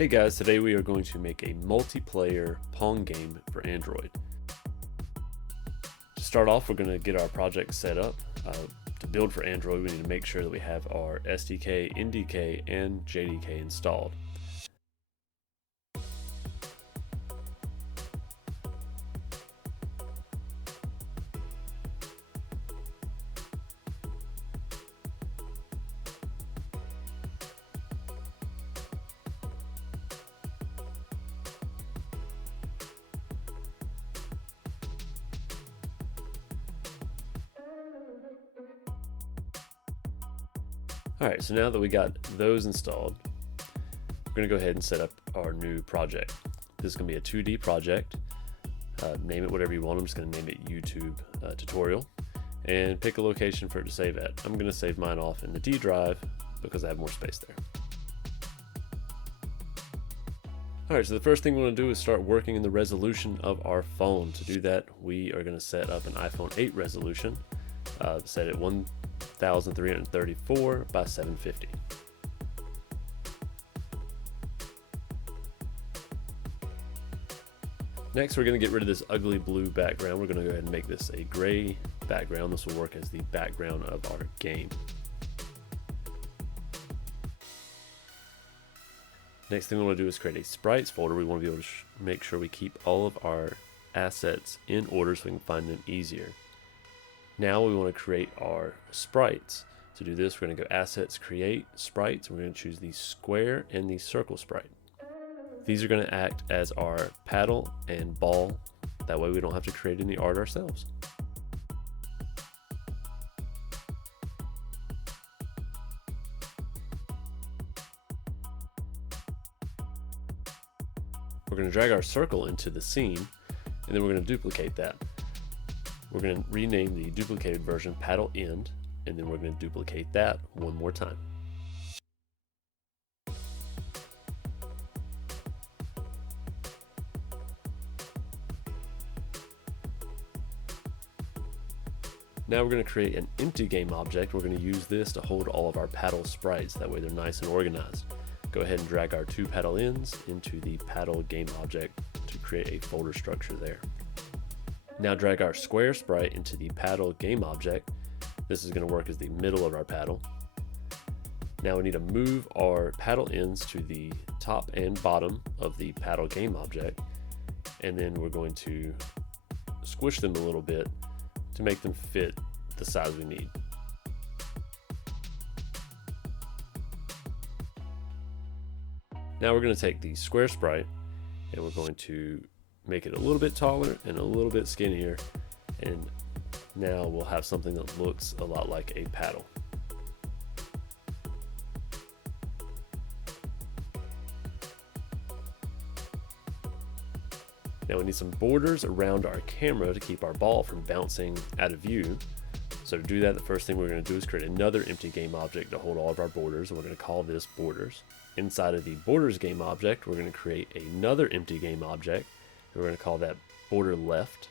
Hey guys, today we are going to make a multiplayer Pong game for Android. To start off, we're going to get our project set up. To build for Android, we need to make sure that we have our SDK, NDK, and JDK installed. Alright, so now that we got those installed, we're going to go ahead and set up our new project. This is going to be a 2D project. Name it whatever you want. I'm just going to name it YouTube tutorial and pick a location for it to save at. I'm going to save mine off in the D drive because I have more space there. Alright, so the first thing we want to do is start working in the resolution of our phone. To do that, we are going to set up an iPhone 8 resolution, set it 1334 by 750. Next, we're going to get rid of this ugly blue background. We're going to go ahead and make this a gray background. This will work as the background of our game. Next thing we want to do is create a sprites folder. We want to be able to make sure we keep all of our assets in order so we can find them easier. Now we want to create our sprites. To do this, we're going to go Assets, Create, Sprites, and we're going to choose the square and the circle sprite. These are going to act as our paddle and ball. That way we don't have to create any art ourselves. We're going to drag our circle into the scene, and then we're going to duplicate that. We're going to rename the duplicated version paddle end, and then we're going to duplicate that one more time. Now we're going to create an empty game object. We're going to use this to hold all of our paddle sprites. That way they're nice and organized. Go ahead and drag our two paddle ends into the paddle game object to create a folder structure there. Now drag our square sprite into the paddle game object. This is going to work as the middle of our paddle. Now we need to move our paddle ends to the top and bottom of the paddle game object, and then we're going to squish them a little bit to make them fit the size we need. Now we're going to take the square sprite and we're going to make it a little bit taller and a little bit skinnier, and now we'll have something that looks a lot like a paddle. Now we need some borders around our camera to keep our ball from bouncing out of view. So to do that, the first thing we're going to do is create another empty game object to hold all of our borders, and we're going to call this borders. Inside of the borders game object, we're going to create another empty game object, and we're going to call that border left.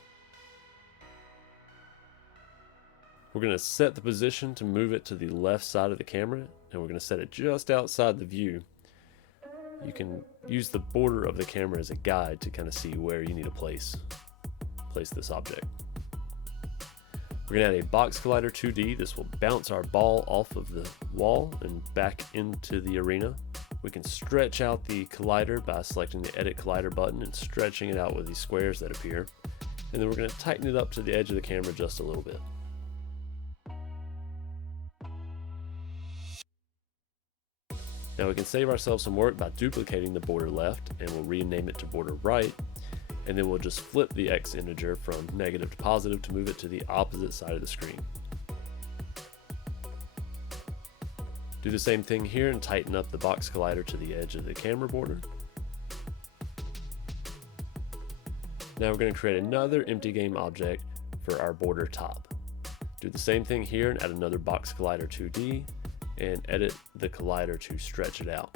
We're going to set the position to move it to the left side of the camera, and we're going to set it just outside the view. You can use the border of the camera as a guide to kind of see where you need to place this object. We're going to add a box collider 2D. This will bounce our ball off of the wall and back into the arena. We can stretch out the collider by selecting the Edit Collider button and stretching it out with these squares that appear. And then we're going to tighten it up to the edge of the camera just a little bit. Now we can save ourselves some work by duplicating the border left, and we'll rename it to border right, and then we'll just flip the X integer from negative to positive to move it to the opposite side of the screen. Do the same thing here and tighten up the box collider to the edge of the camera border. Now we're going to create another empty game object for our border top. Do the same thing here and add another box collider 2D and edit the collider to stretch it out.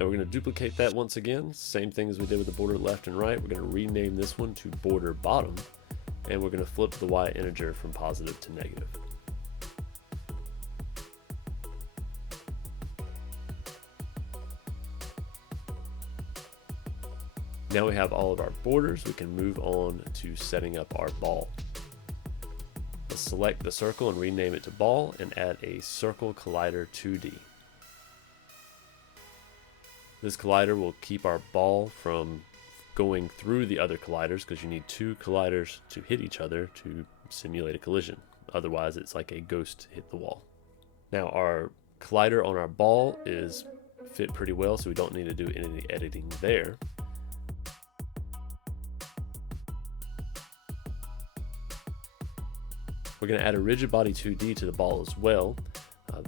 Now we're going to duplicate that once again, same thing as we did with the border left and right. We're going to rename this one to border bottom, and we're going to flip the y integer from positive to negative. Now we have all of our borders, we can move on to setting up our ball. Let's select the circle and rename it to ball and add a circle collider 2D. This collider will keep our ball from going through the other colliders, because you need two colliders to hit each other to simulate a collision. Otherwise, it's like a ghost hit the wall. Now our collider on our ball is fit pretty well, so we don't need to do any editing there. We're going to add a rigid body 2D to the ball as well.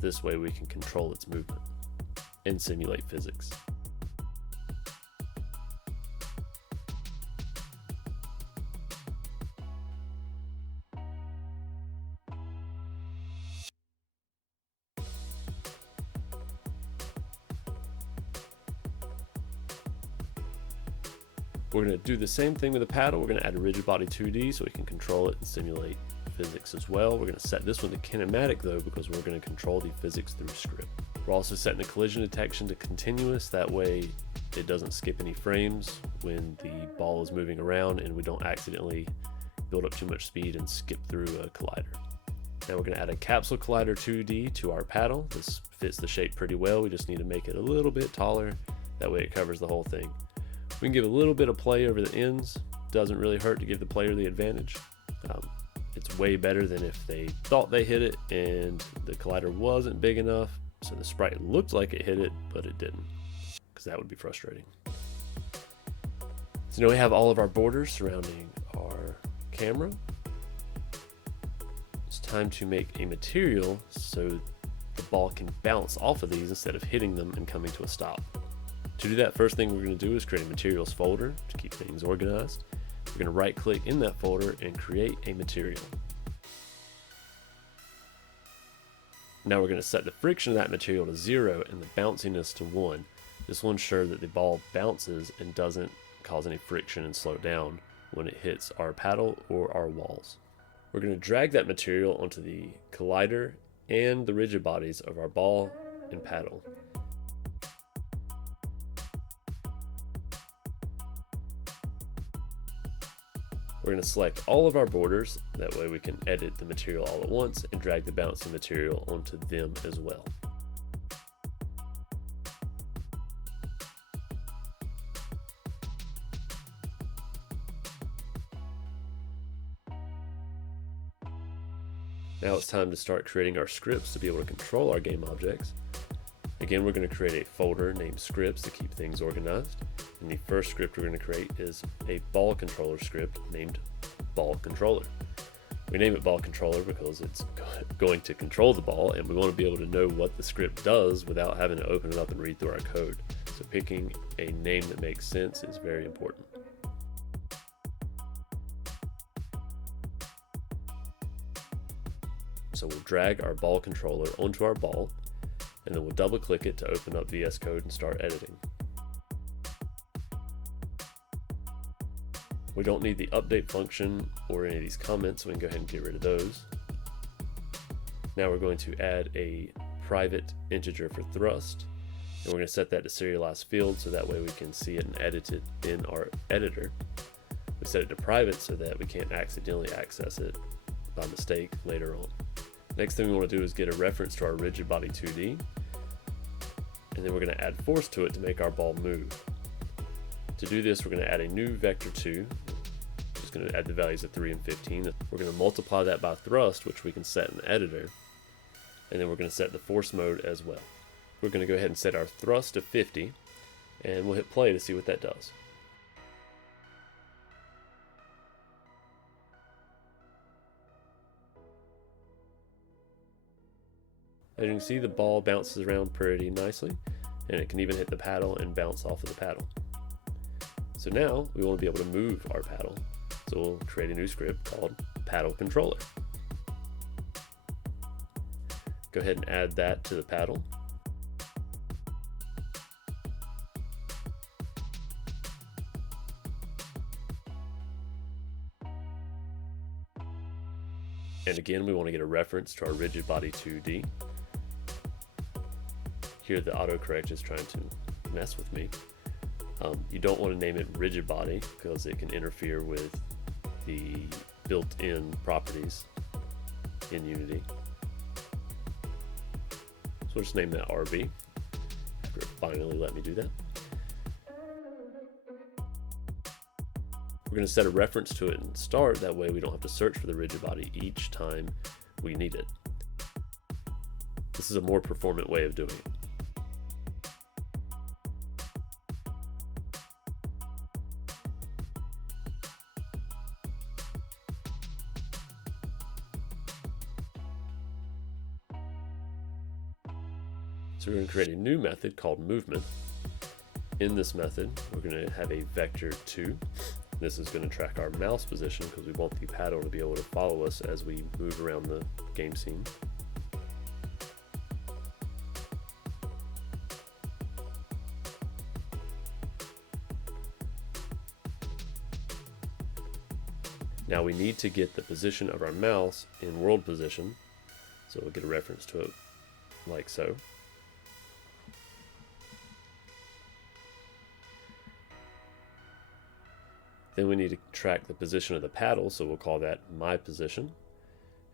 This way we can control its movement and simulate physics. We're going to do the same thing with the paddle. We're going to add a rigid body 2D so we can control it and simulate physics as well. We're going to set this one to kinematic though, because we're going to control the physics through script. We're also setting the collision detection to continuous. That way it doesn't skip any frames when the ball is moving around and we don't accidentally build up too much speed and skip through a collider. Now we're going to add a capsule collider 2D to our paddle. This fits the shape pretty well. We just need to make it a little bit taller. That way it covers the whole thing. We can give a little bit of play over the ends. Doesn't really hurt to give the player the advantage. It's way better than if they thought they hit it and the collider wasn't big enough, so the sprite looked like it hit it, but it didn't, because that would be frustrating. So now we have all of our borders surrounding our camera. It's time to make a material so the ball can bounce off of these instead of hitting them and coming to a stop. To do that, first thing we're going to do is create a materials folder to keep things organized. We're going to right click in that folder and create a material. Now we're going to set the friction of that material to 0 and the bounciness to 1. This will ensure that the ball bounces and doesn't cause any friction and slow down when it hits our paddle or our walls. We're going to drag that material onto the collider and the rigid bodies of our ball and paddle. We're going to select all of our borders, that way we can edit the material all at once and drag the bouncing material onto them as well. Now it's time to start creating our scripts to be able to control our game objects. Again, we're going to create a folder named scripts to keep things organized. And the first script we're going to create is a ball controller script named ball controller. We name it ball controller because it's going to control the ball, and we want to be able to know what the script does without having to open it up and read through our code. So picking a name that makes sense is very important. So we'll drag our ball controller onto our ball, and then we'll double click it to open up VS Code and start editing. We don't need the update function or any of these comments, so we can go ahead and get rid of those. Now we're going to add a private integer for thrust, and we're going to set that to serialized field so that way we can see it and edit it in our editor. We set it to private so that we can't accidentally access it by mistake later on. Next thing we want to do is get a reference to our rigid body 2D, and then we're going to add force to it to make our ball move. To do this, we're going to add a new vector 2, which is going to add the values of 3 and 15. We're going to multiply that by thrust, which we can set in the editor, and then we're going to set the force mode as well. We're going to go ahead and set our thrust to 50, and we'll hit play to see what that does. As you can see, the ball bounces around pretty nicely, and it can even hit the paddle and bounce off of the paddle. So now we want to be able to move our paddle. So we'll create a new script called paddle controller. Go ahead and add that to the paddle. And again, we want to get a reference to our rigid body 2D. Here the autocorrect is trying to mess with me. You don't want to name it rigid body because it can interfere with the built-in properties in Unity. So we'll just name that RB. After it finally let me do that. We're going to set a reference to it and start, that way we don't have to search for the rigid body each time we need it. This is a more performant way of doing it. So we're going to create a new method called movement. In this method, we're going to have a vector 2. This is going to track our mouse position because we want the paddle to be able to follow us as we move around the game scene. Now we need to get the position of our mouse in world position, so we'll get a reference to it like so. Then we need to track the position of the paddle, so we'll call that my position.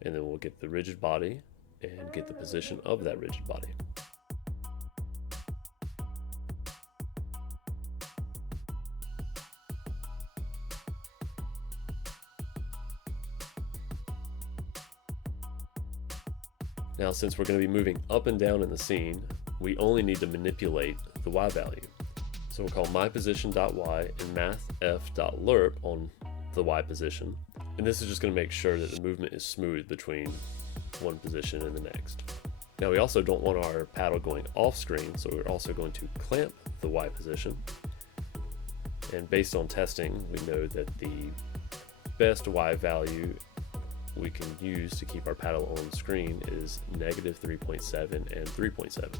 And then we'll get the rigid body and get the position of that rigid body. Now, since we're going to be moving up and down in the scene, we only need to manipulate the y value. So we'll call myPosition.y and mathf.lerp on the y position. And this is just going to make sure that the movement is smooth between one position and the next. Now we also don't want our paddle going off screen, so we're also going to clamp the y position. And based on testing, we know that the best y value we can use to keep our paddle on screen is -3.7 and 3.7.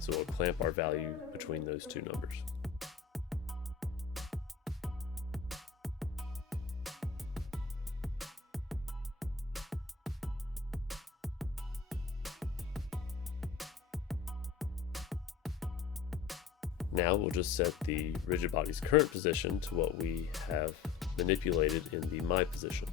So we'll clamp our value between those two numbers. Now we'll just set the rigid body's current position to what we have manipulated in the my position.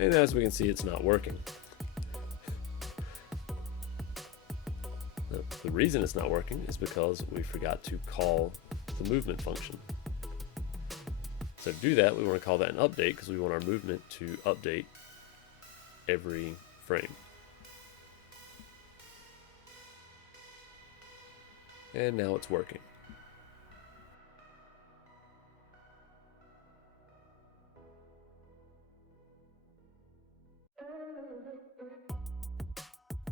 And as we can see, it's not working. The reason it's not working is because we forgot to call the movement function. So to do that, we want to call that an update because we want our movement to update every frame. And now it's working.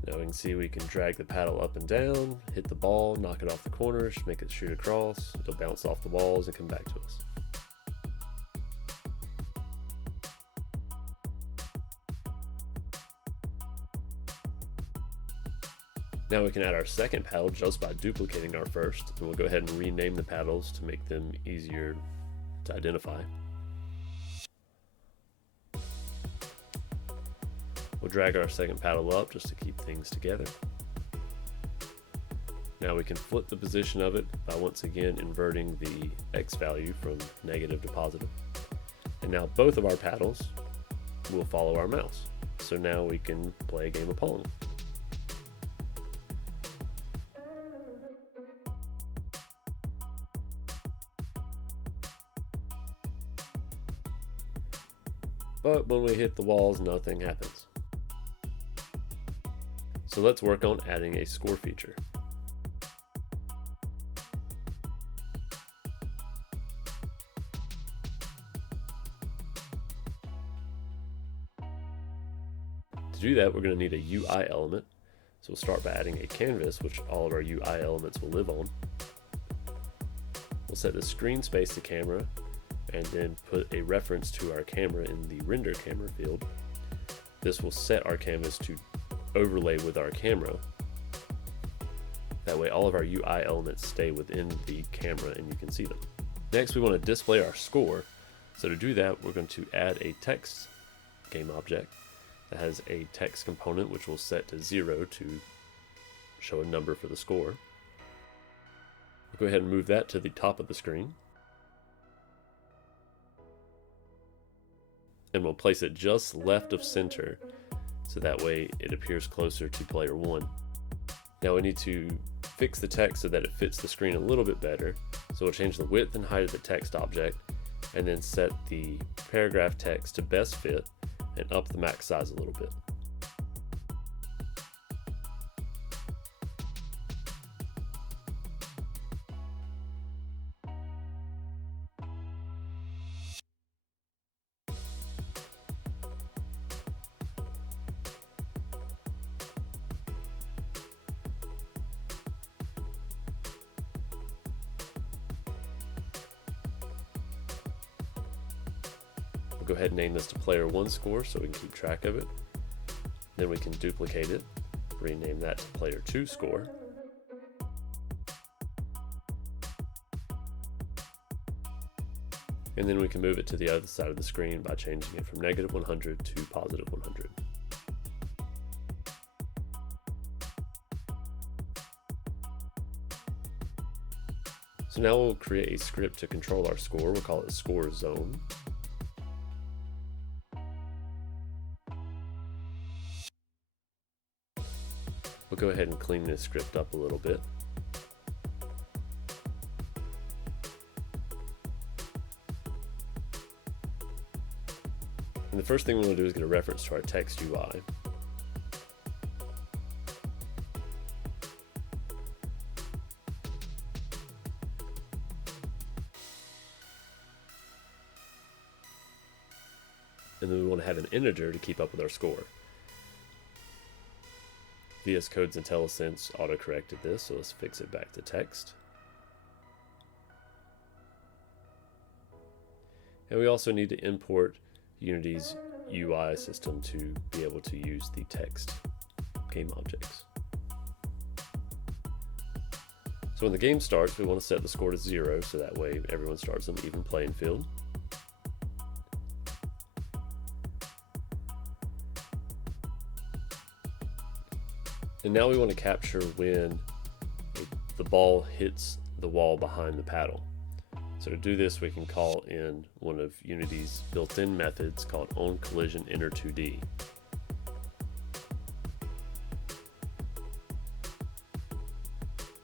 Now we can see we can drag the paddle up and down, hit the ball, knock it off the corners, make it shoot across. It'll bounce off the walls and come back to us. Now we can add our second paddle just by duplicating our first, and we'll go ahead and rename the paddles to make them easier to identify. We'll drag our second paddle up just to keep things together. Now we can flip the position of it by once again inverting the X value from negative to positive. And now both of our paddles will follow our mouse. So now we can play a game of Pong. But when we hit the walls, nothing happens. So let's work on adding a score feature. To do that, we're going to need a UI element. So we'll start by adding a canvas, which all of our UI elements will live on. We'll set the screen space to camera, and then put a reference to our camera in the render camera field. This will set our canvas to overlay with our camera. That way all of our UI elements stay within the camera and you can see them. Next, we want to display our score. So to do that, we're going to add a text game object that has a text component which will set to 0 to show a number for the score. We'll go ahead and move that to the top of the screen. And we'll place it just left of center, so that way it appears closer to player 1. Now we need to fix the text so that it fits the screen a little bit better. So we'll change the width and height of the text object, and then set the paragraph text to best fit and up the max size a little bit. We'll go ahead and name this to player 1 score so we can keep track of it. Then we can duplicate it, rename that to player 2 score. And then we can move it to the other side of the screen by changing it from -100 to +100. So now we'll create a script to control our score. We'll call it score zone. We'll go ahead and clean this script up a little bit. And the first thing we want to do is get a reference to our text UI. And then we want to have an integer to keep up with our score. VS Code's IntelliSense auto-corrected this, so let's fix it back to text. And we also need to import Unity's UI system to be able to use the text game objects. So when the game starts, we want to set the score to 0, so that way everyone starts on an even playing field. And now we want to capture when the ball hits the wall behind the paddle. So to do this, we can call in one of Unity's built-in methods called onCollisionEnterToD.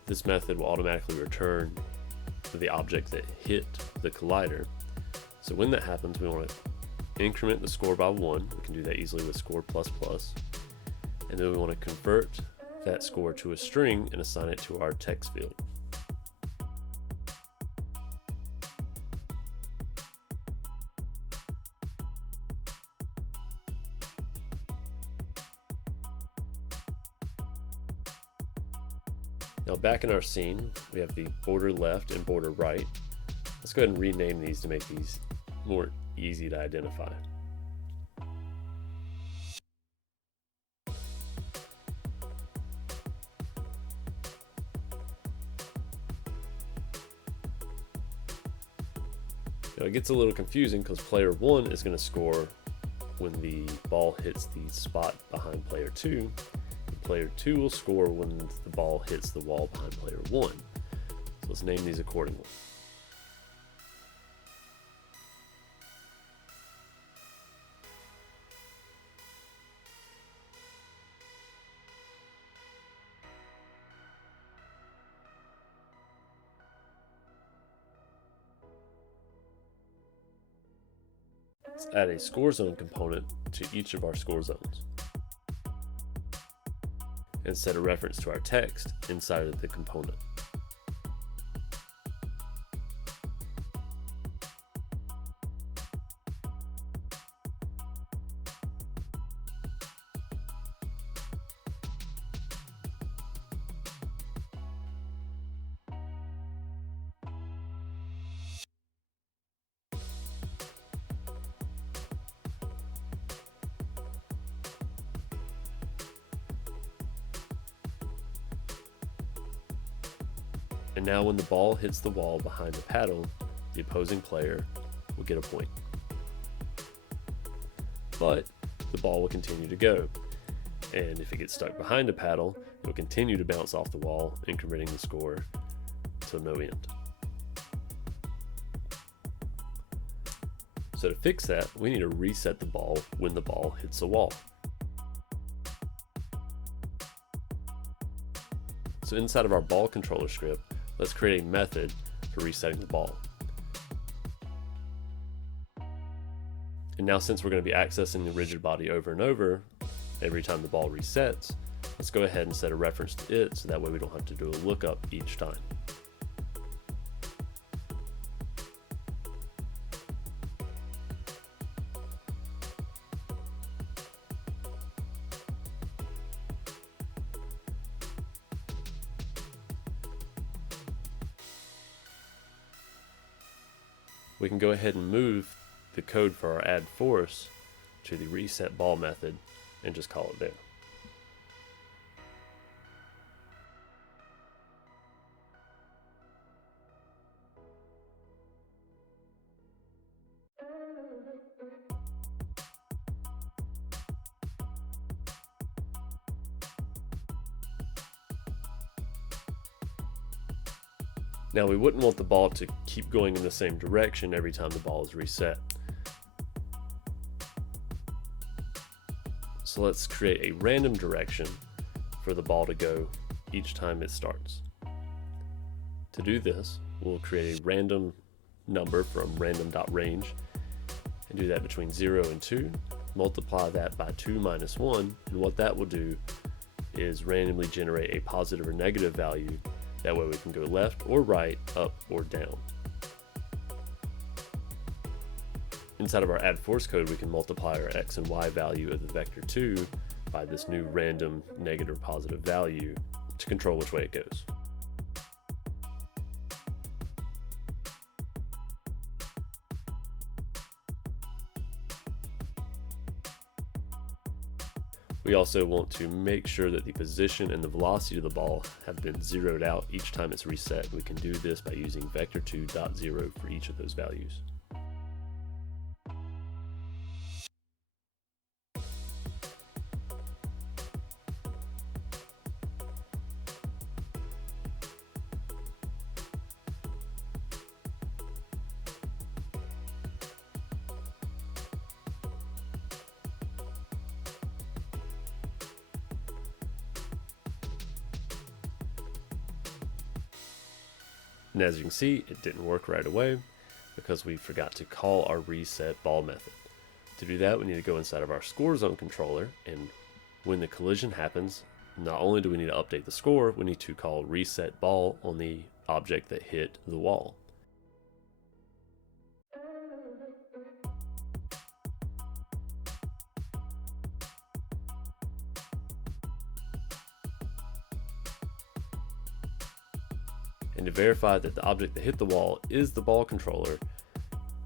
This method will automatically return the object that hit the collider. So when that happens, we want to increment the score by 1. We can do that easily with score++. And then we want to convert that score to a string and assign it to our text field. Now back in our scene, we have the border left and border right. Let's go ahead and rename these to make these more easy to identify. Now it gets a little confusing because player 1 is going to score when the ball hits the spot behind player 2. And player 2 will score when the ball hits the wall behind player 1. So let's name these accordingly. Let's add a score zone component to each of our score zones and set a reference to our text inside of the component. And now when the ball hits the wall behind the paddle, the opposing player will get a point. But the ball will continue to go. And if it gets stuck behind a paddle, it will continue to bounce off the wall, incrementing the score till no end. So to fix that, we need to reset the ball when the ball hits a wall. So inside of our ball controller script, let's create a method for resetting the ball. And now since we're going to be accessing the rigid body over and over, every time the ball resets, let's go ahead and set a reference to it so that way we don't have to do a lookup each time. We can go ahead and move the code for our add force to the reset ball method and just call it there. Now we wouldn't want the ball to keep going in the same direction every time the ball is reset. So let's create a random direction for the ball to go each time it starts. To do this, we'll create a random number from random.range and do that between 0 and 2. Multiply that by 2 minus 1, and what that will do is randomly generate a positive or negative value. That way we can go left or right, up or down. Inside of our add force code, we can multiply our x and y value of the vector 2 by this new random negative or positive value to control which way it goes. We also want to make sure that the position and the velocity of the ball have been zeroed out each time it's reset. We can do this by using vector2.0 for each of those values. And as you can see, it didn't work right away because we forgot to call our reset ball method. To do that, we need to go inside of our score zone controller, and when the collision happens, not only do we need to update the score, we need to call reset ball on the object that hit the wall. And to verify that the object that hit the wall is the ball controller,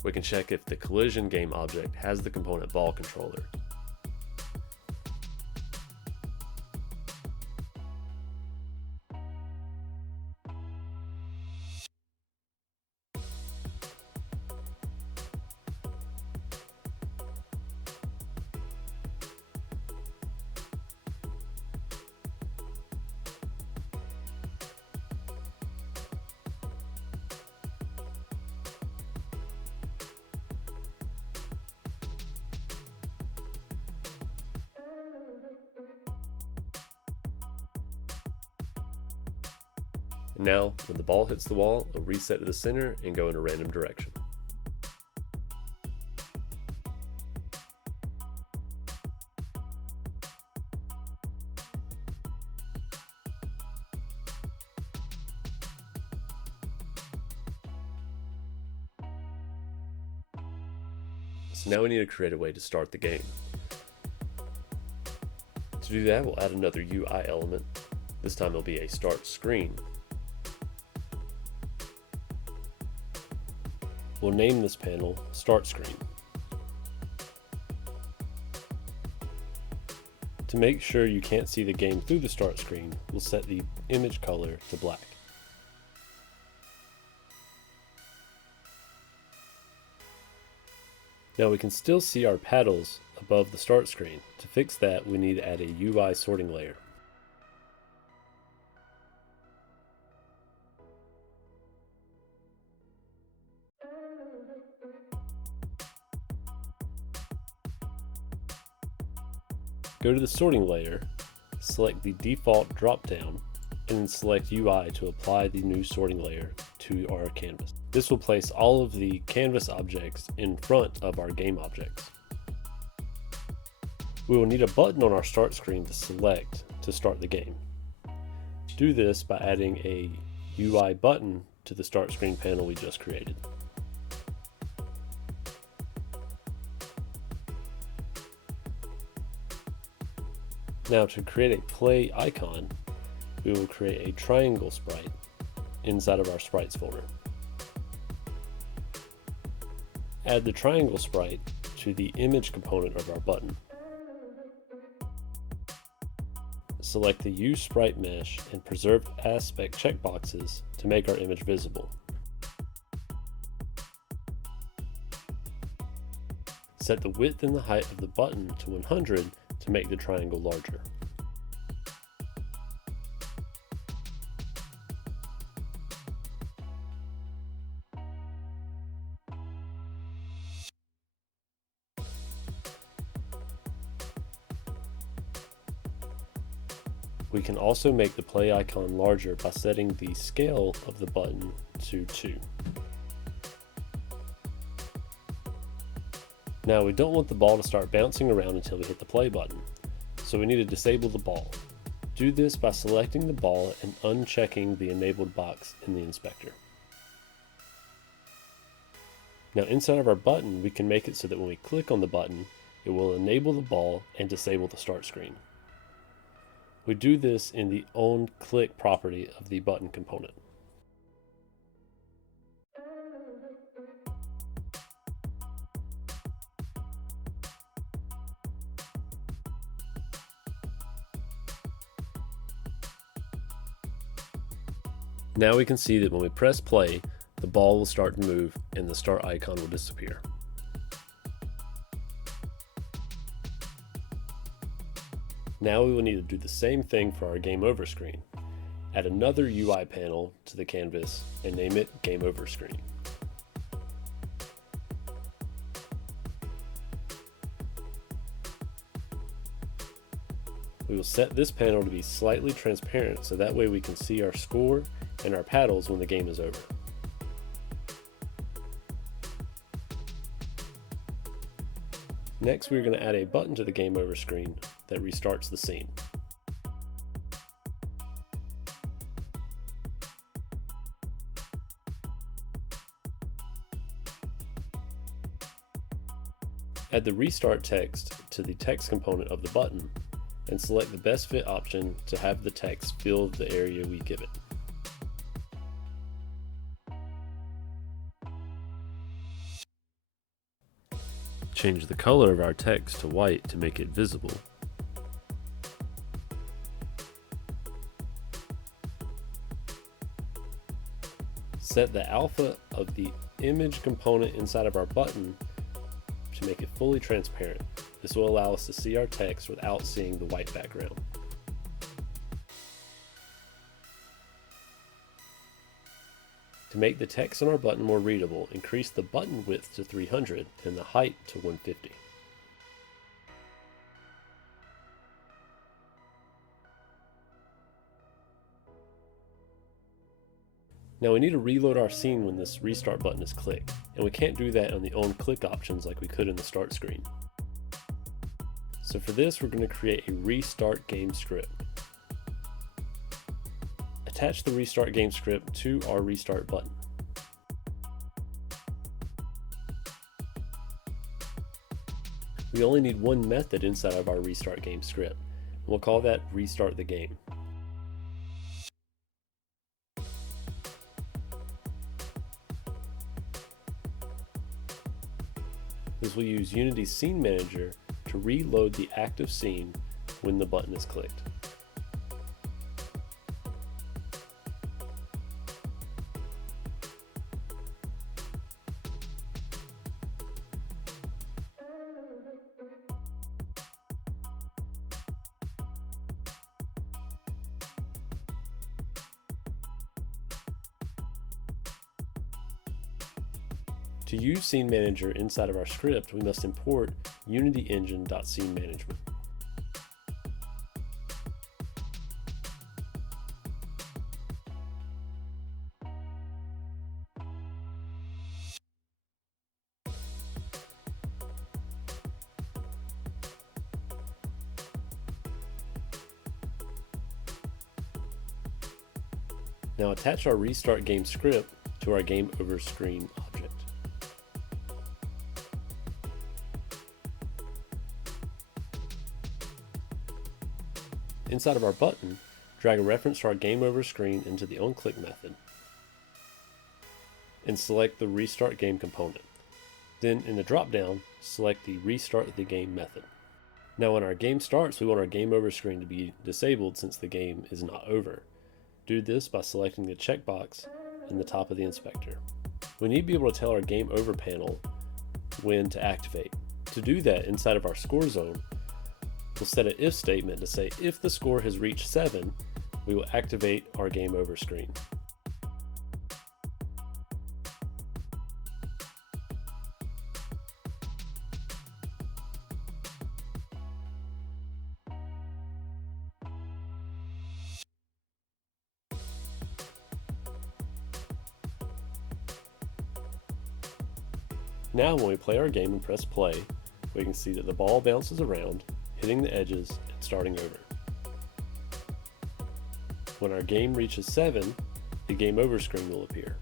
we can check if the collision game object has the component ball controller. Now, when the ball hits the wall, it'll reset to the center and go in a random direction. So now we need to create a way to start the game. To do that, we'll add another UI element. This time it'll be a start screen. We'll name this panel Start Screen. To make sure you can't see the game through the start screen, we'll set the image color to black. Now we can still see our paddles above the start screen. To fix that, we need to add a UI sorting layer. Go to the sorting layer, select the default drop-down, and then select UI to apply the new sorting layer to our canvas. This will place all of the canvas objects in front of our game objects. We will need a button on our start screen to select to start the game. Do this by adding a UI button to the start screen panel we just created. Now to create a play icon, we will create a triangle sprite inside of our sprites folder. Add the triangle sprite to the image component of our button. Select the Use Sprite Mesh and Preserve Aspect checkboxes to make our image visible. Set the width and the height of the button to 100 to make the triangle larger. We can also make the play icon larger by setting the scale of the button to 2. Now we don't want the ball to start bouncing around until we hit the play button, so we need to disable the ball. Do this by selecting the ball and unchecking the enabled box in the inspector. Now inside of our button, we can make it so that when we click on the button, it will enable the ball and disable the start screen. We do this in the onClick property of the button component. Now we can see that when we press play, the ball will start to move and the start icon will disappear. Now we will need to do the same thing for our Game Over screen. Add another UI panel to the canvas and name it Game Over Screen. We will set this panel to be slightly transparent so that way we can see our score and our paddles when the game is over. Next, we're going to add a button to the Game Over screen that restarts the scene. Add the restart text to the text component of the button and select the best fit option to have the text fill the area we give it. Change the color of our text to white to make it visible. Set the alpha of the image component inside of our button to make it fully transparent. This will allow us to see our text without seeing the white background. To make the text on our button more readable, increase the button width to 300 and the height to 150. Now we need to reload our scene when this restart button is clicked, and we can't do that on the onClick options like we could in the start screen. So for this, we're going to create a restart game script. Attach the restart game script to our restart button. We only need one method inside of our restart game script. We'll call that restart the game. This will use Unity's Scene Manager to reload the active scene when the button is clicked. To use Scene Manager inside of our script, we must import unityengine.scenemanagement. Now attach our restart game script to our game over screen object. Inside of our button, drag a reference to our game over screen into the onClick method and select the restart game component. Then in the drop-down, select the restart the game method. Now when our game starts, we want our game over screen to be disabled since the game is not over. Do this by selecting the checkbox in the top of the inspector. We need to be able to tell our game over panel when to activate. To do that, inside of our score zone, we'll set an if statement to say if the score has reached 7, we will activate our game over screen. Now when we play our game and press play, we can see that the ball bounces around, hitting the edges and starting over. When our game reaches 7, the game over screen will appear.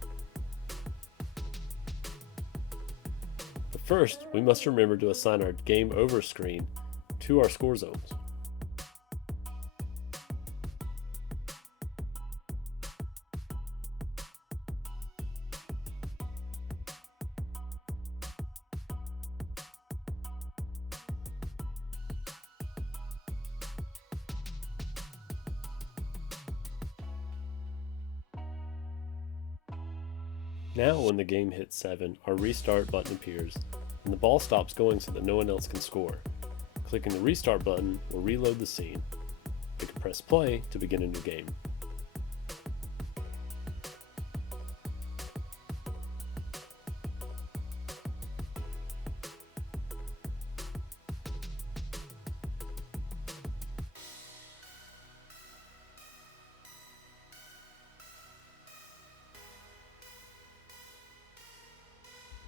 But first, we must remember to assign our game over screen to our score zones. Now when the game hits 7, our restart button appears and the ball stops going so that no one else can score. Clicking the restart button will reload the scene. We can press play to begin a new game.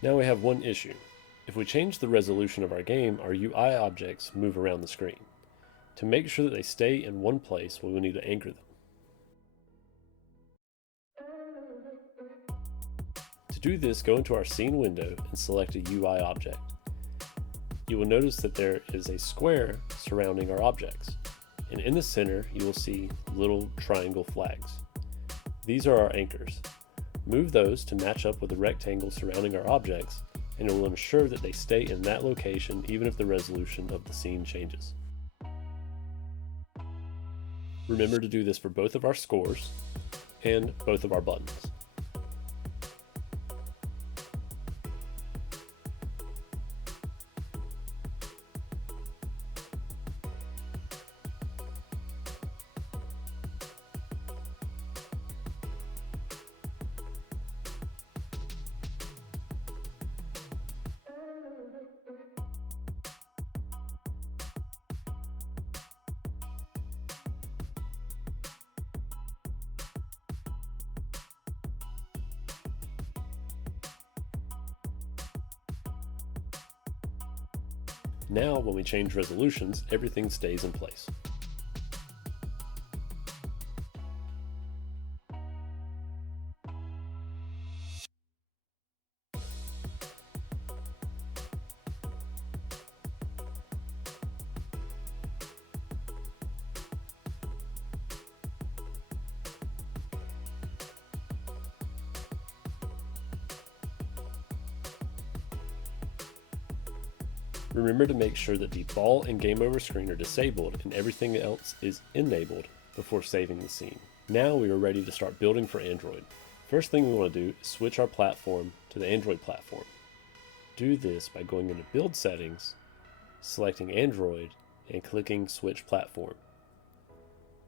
Now we have one issue. If we change the resolution of our game, our UI objects move around the screen. To make sure that they stay in one place, we will need to anchor them. To do this, go into our scene window and select a UI object. You will notice that there is a square surrounding our objects, and in the center you will see little triangle flags. These are our anchors. Move those to match up with the rectangle surrounding our objects, and it will ensure that they stay in that location even if the resolution of the scene changes. Remember to do this for both of our scores and both of our buttons. Now, when we change resolutions, everything stays in place. Remember to make sure that the ball and game over screen are disabled and everything else is enabled before saving the scene. Now we are ready to start building for Android. First thing we want to do is switch our platform to the Android platform. Do this by going into Build Settings, selecting Android, and clicking Switch Platform.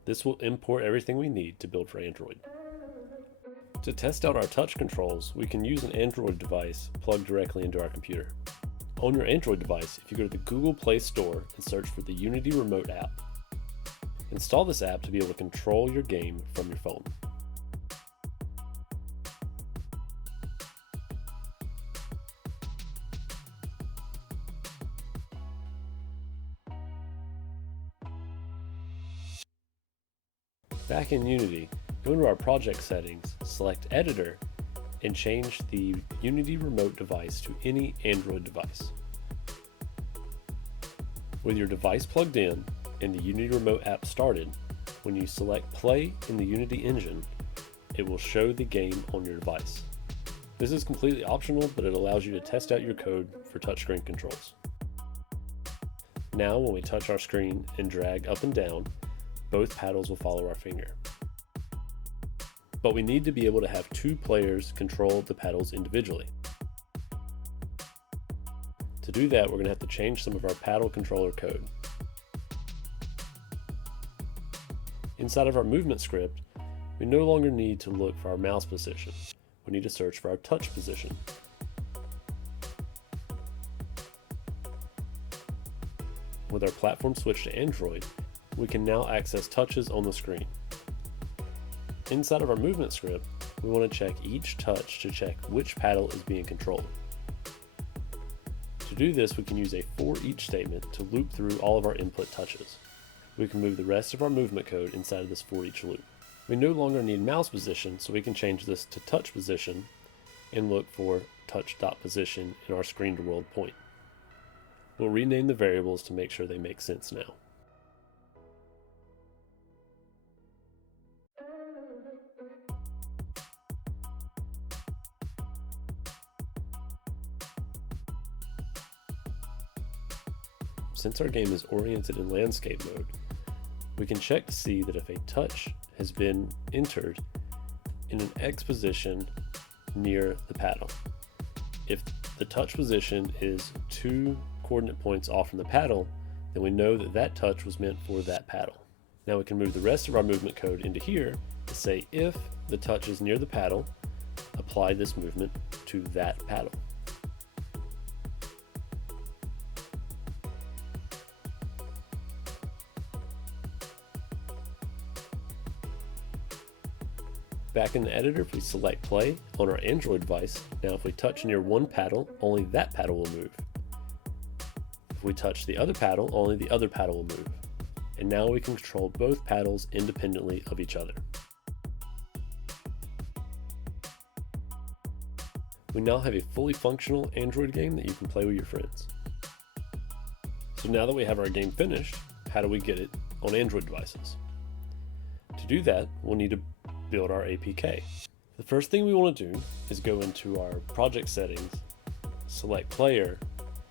This will import everything we need to build for Android. To test out our touch controls, we can use an Android device plugged directly into our computer. On your Android device, if you go to the Google Play Store and search for the Unity Remote app, install this app to be able to control your game from your phone. Back in Unity, go into our project settings, select Editor, and change the Unity Remote device to any Android device. With your device plugged in and the Unity Remote app started, when you select Play in the Unity engine, it will show the game on your device. This is completely optional, but it allows you to test out your code for touchscreen controls. Now, when we touch our screen and drag up and down, both paddles will follow our finger. But we need to be able to have two players control the paddles individually. To do that, we're going to have to change some of our paddle controller code. Inside of our movement script, we no longer need to look for our mouse position. We need to search for our touch position. With our platform switch to Android, we can now access touches on the screen. Inside of our movement script, we want to check each touch to check which paddle is being controlled. To do this, we can use a for each statement to loop through all of our input touches. We can move the rest of our movement code inside of this for each loop. We no longer need mouse position, so we can change this to touch position and look for touch.position in our screen to world point. We'll rename the variables to make sure they make sense now. Since our game is oriented in landscape mode, we can check to see that if a touch has been entered in an X position near the paddle. If the touch position is 2 coordinate points off from the paddle, then we know that that touch was meant for that paddle. Now we can move the rest of our movement code into here to say if the touch is near the paddle, apply this movement to that paddle. Back in the editor, if we select play on our Android device, now if we touch near one paddle, only that paddle will move. If we touch the other paddle, only the other paddle will move. And now we can control both paddles independently of each other. We now have a fully functional Android game that you can play with your friends. So now that we have our game finished, how do we get it on Android devices? To do that, we'll need to build our APK. The first thing we want to do is go into our project settings, select player,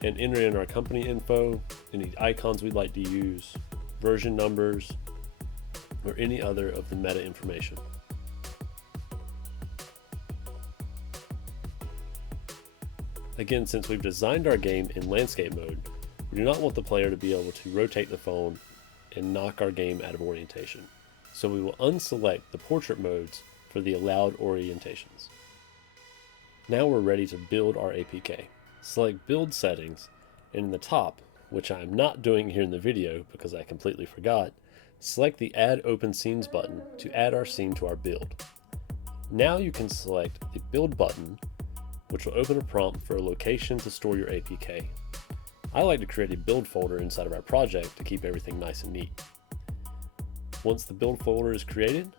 and enter in our company info, any icons we'd like to use, version numbers, or any other of the meta information. Again, since we've designed our game in landscape mode, we do not want the player to be able to rotate the phone and knock our game out of orientation. So we will unselect the portrait modes for the allowed orientations. Now we're ready to build our APK. Select build settings, and in the top, which I am not doing here in the video because I completely forgot, select the add open scenes button to add our scene to our build. Now you can select the build button, which will open a prompt for a location to store your APK. I like to create a build folder inside of our project to keep everything nice and neat. Once the build folder is created,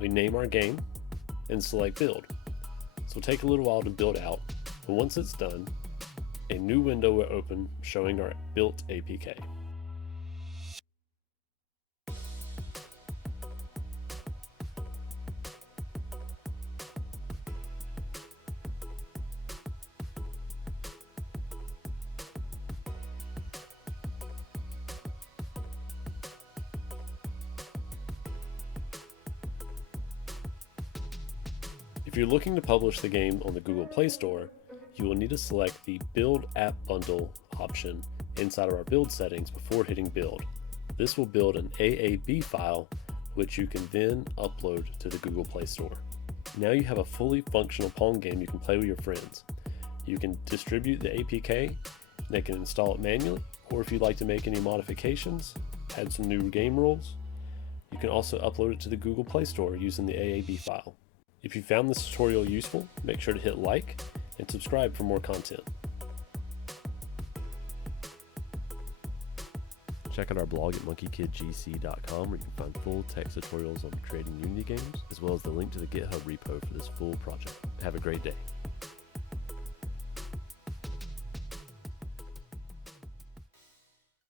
we name our game and select build. This will take a little while to build out, but once it's done, a new window will open showing our built APK. If you're looking to publish the game on the Google Play Store, you will need to select the Build App Bundle option inside of our build settings before hitting build. This will build an AAB file, which you can then upload to the Google Play Store. Now you have a fully functional Pong game you can play with your friends. You can distribute the APK, they can install it manually, or if you'd like to make any modifications, add some new game rules, you can also upload it to the Google Play Store using the AAB file. If you found this tutorial useful, make sure to hit like and subscribe for more content. Check out our blog at monkeykidgc.com where you can find full text tutorials on creating Unity games, as well as the link to the GitHub repo for this full project. Have a great day.